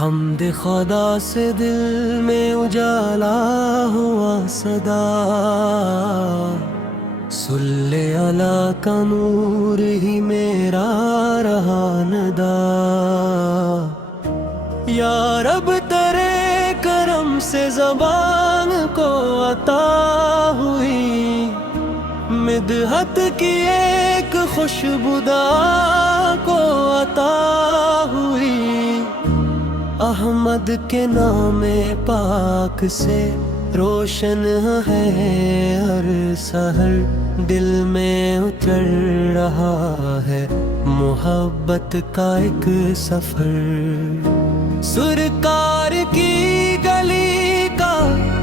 حمد خدا سے دل میں اجالا ہوا صدا، صلی علی کا نور ہی میرا رہا ندا۔ یا رب تیرے کرم سے زبان کو عطا ہوئی، مدحت کی ایک خوشبودہ کو عطا ہوئی۔ احمد کے نام پاک سے روشن ہے ہر سحر، دل میں اتر رہا ہے محبت کا ایک سفر۔ سرکار کی گلی کا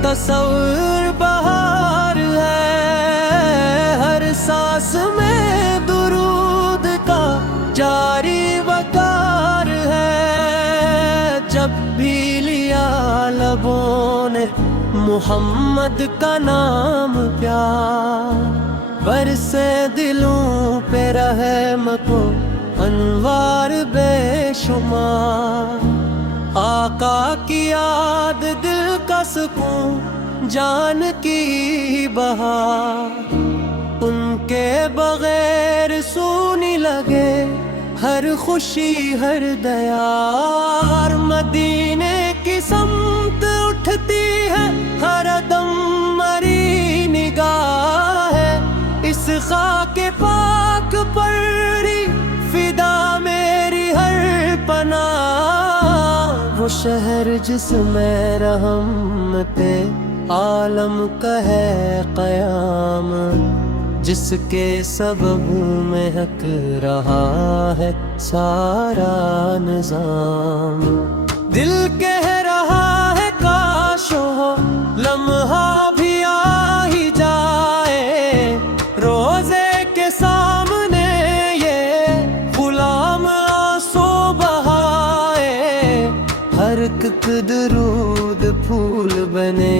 تصور بہار ہے، ہر سانس میں درود کا جاری وقار ہے۔ جب بھی لیا لبوں نے محمد کا نام پیار، برسے دلوں پہ رحمت و انوار بے شمار۔ آقا کی یاد دل کا سکون، جان کی بہار، ان کے بغیر سونی لگے ہر خوشی ہر دیار۔ مدینے کی سمت اٹھتی ہے ہر دم مری نگاہ ہے، اس خاک پاک پر فدا میری ہر پناہ۔ وہ شہر جس میں رحمت عالم کا ہے قیام، جس کے سبب مہک رہا ہے سارا نظام۔ دل کہہ رہا ہے کاش ہو لمحہ بھی آ ہی جائے، روزے کے سامنے یہ غلام آنسو بہائے۔ ہر ایک درود پھول بنے،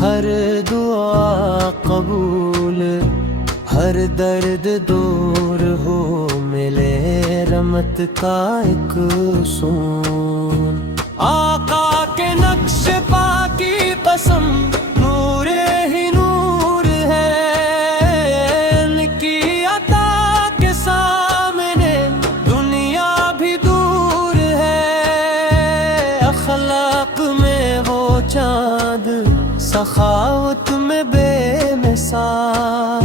ہر دعا قبول، ہر درد دور ہو ملے رحمت کا ایک سون۔ آقا کے نقش پا کی قسم نور ہی نور ہے، ان کی عطا کے سامنے دنیا بھی دور ہے۔ اخلاق میں وہ چاند، سخاوت میں بے مثال،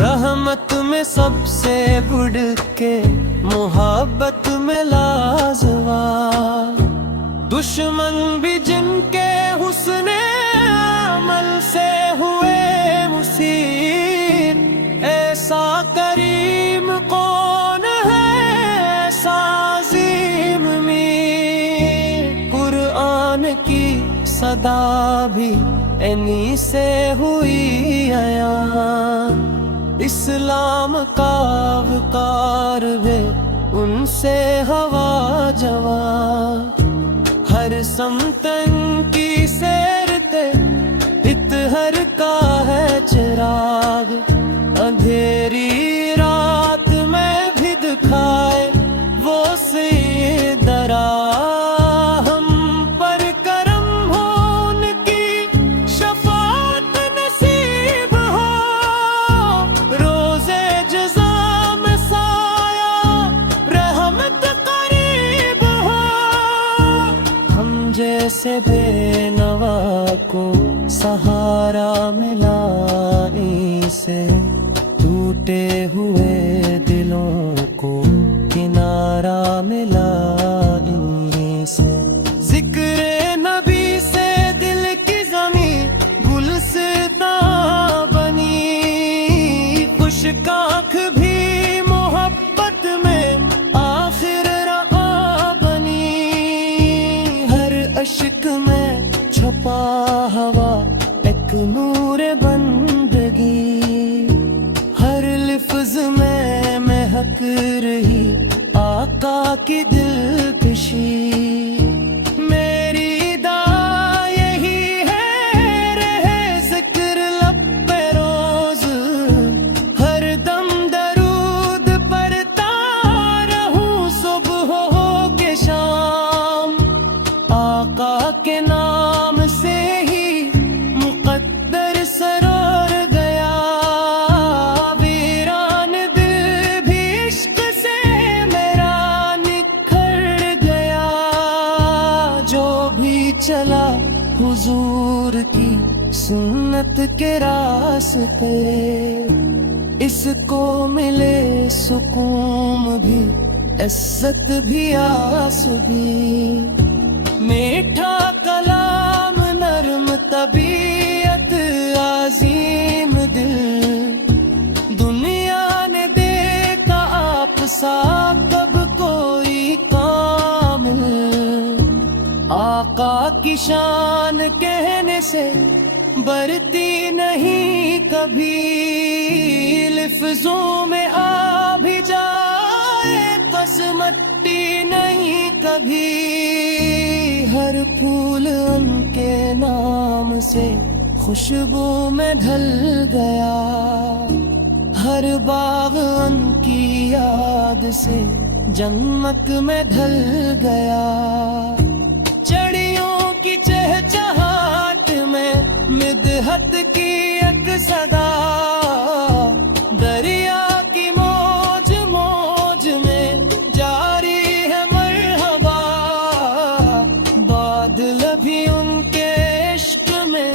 رحمت میں سب سے بڑھ کے محبت میں لازوال۔ دشمن بھی جن کے حسن عمل سے ہوئے مصیر، ایسا کریم کون ہے ایسا عظیم میر۔ قرآن کی صدا بھی انہی سے ہوئی عیان، اسلام کا وقار ہے ان سے ہوا جوان۔ ہر سمت ان کی سیرتے اطہر کا ہے چراغ، اندھیری رات میں بھی دکھائے وہ سید راہ۔ ہم پر کرم ہو ان کی شفاعت نصیب ہو، روزے جزا میں سایہ رحمت قریب ہو۔ ہم جیسے بے نوا کو سہارا ملا ان سے، ٹوٹے ہوئے دلوں کو کنارہ ملا ان سے۔ ذکر نبی سے دل کی زمین گلستاں بنی، خشک آنکھ بھی محبت میں آخر رہا بنی۔ ہر اشک میں چھپا ہوا ایک نور بندگی، ہر لفظ میں مہک رہی آقا کی دلکشی۔ میری دعا یہی ہے رہے ذکر لب پہ روز، ہر دم درود پڑھتا رہوں صبح ہو کے شام۔ چلا حضور کی سنت کے راستے، اس کو ملے سکون بھی عزت بھی آس بھی، میٹھا کلام نرم طبیعت عظیم دل، دنیا نے دیکھا آپ سا کب کوئی کامل، آقا کی شان کہنے سے برتی نہیں کبھی، لفظوں میں آ بھی جائے بس مٹی نہیں کبھی، ہر پھول ان کے نام سے خوشبو میں ڈھل گیا، ہر باغ ان کی یاد سے جنت میں ڈھل گیا، چڑیوں کی چہچہاہٹ میں مدحت کی ایک صدا، دریا کی موج موج میں جاری ہے مرحبا، بادل بھی ان کے عشق میں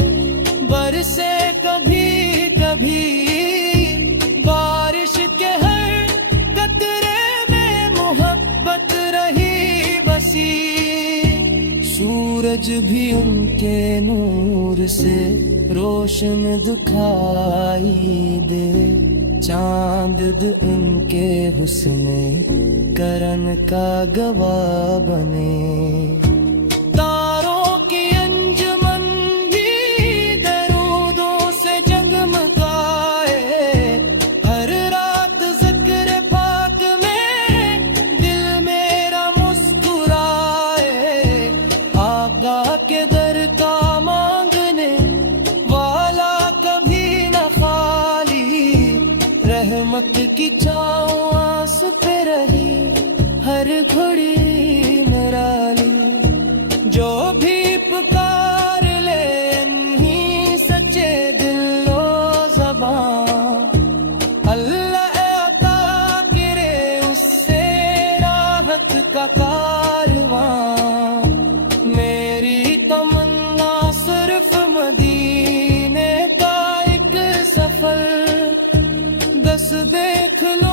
برسے کبھی کبھی، بارش کے ہر قطرے میں محبت رہی بسی، سورج بھی ان کے نور سے روشن دکھائی دے، چاند ان کے حسن کرن کا گواہ بنے، تاروں کی انجمن بھی درودوں سے جگمگائے، ہر رات ذکر پاک میں دل میرا مسکرائے، آقا کے در کا مانگنے والا کبھی نہ خالی، رحمت کی چھاؤں آس پہ رہی ہر گھڑی نرالی، جو بھی پکار لے انہی سچے دل و زبان، اللہ عطا کرے اس سے راحت کا کارواں، میری تمنا صرف مدینے کا ایک سفر، دس دیکھ لو